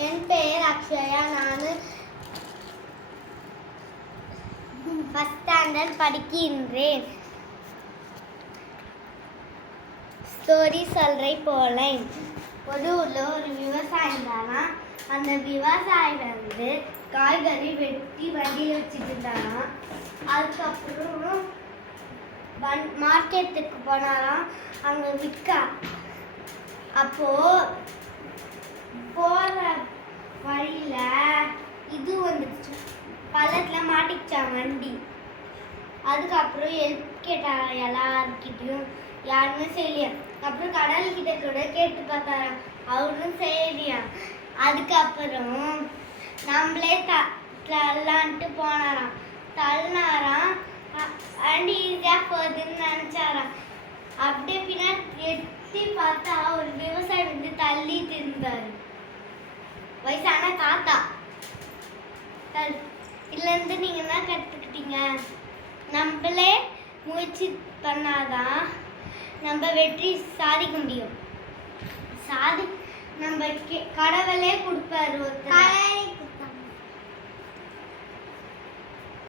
என் பெயர் அக்ஷயா. நான் first standard படிக்கின்றேன். Story சொல்றே போல. ஒரு ஊர்ல ஒரு விவசாயி தானா. அந்த விவசாயி வந்து காய்கறி வெட்டி வண்டியில் வச்சுட்டு இருந்தானா. அதுக்கப்புறம் மார்க்கெட்டுக்கு போனாராம் அங்கே விற்க. அப்போ போற வழியில இது வந்துச்சு, பள்ளத்தில் மாட்டிக்கிச்சான் வண்டி. அதுக்கப்புறம் ஹெல்ப் கேட்டாரா எல்லார்கிட்டையும், யாருமே செய்யலையா. அப்புறம் கடல்கிட்ட கூட கேட்டு பார்த்தாராம், அவரும் செய்யலையா. அதுக்கப்புறம் நம்மளே தள்ளலான்ட்டு போனாராம். தள்ளினாராம், வண்டி ஈஸியாக போகுதுன்னு நினச்சாராம். அப்படியே பின்னாடி எட்டி பார்த்தா ஒரு விவசாயி வந்து தள்ளிட்டு இருந்தாரு. வயசான தாத்தா. இதுலேருந்து நீங்கள் என்ன கற்றுக்கிட்டீங்க? நம்மளே முயற்சி பண்ணாதான் நம்ம வெற்றி சாதிக்க முடியும். நம்ம கடவுளே கொடுப்பாரு ஒருத்தர்.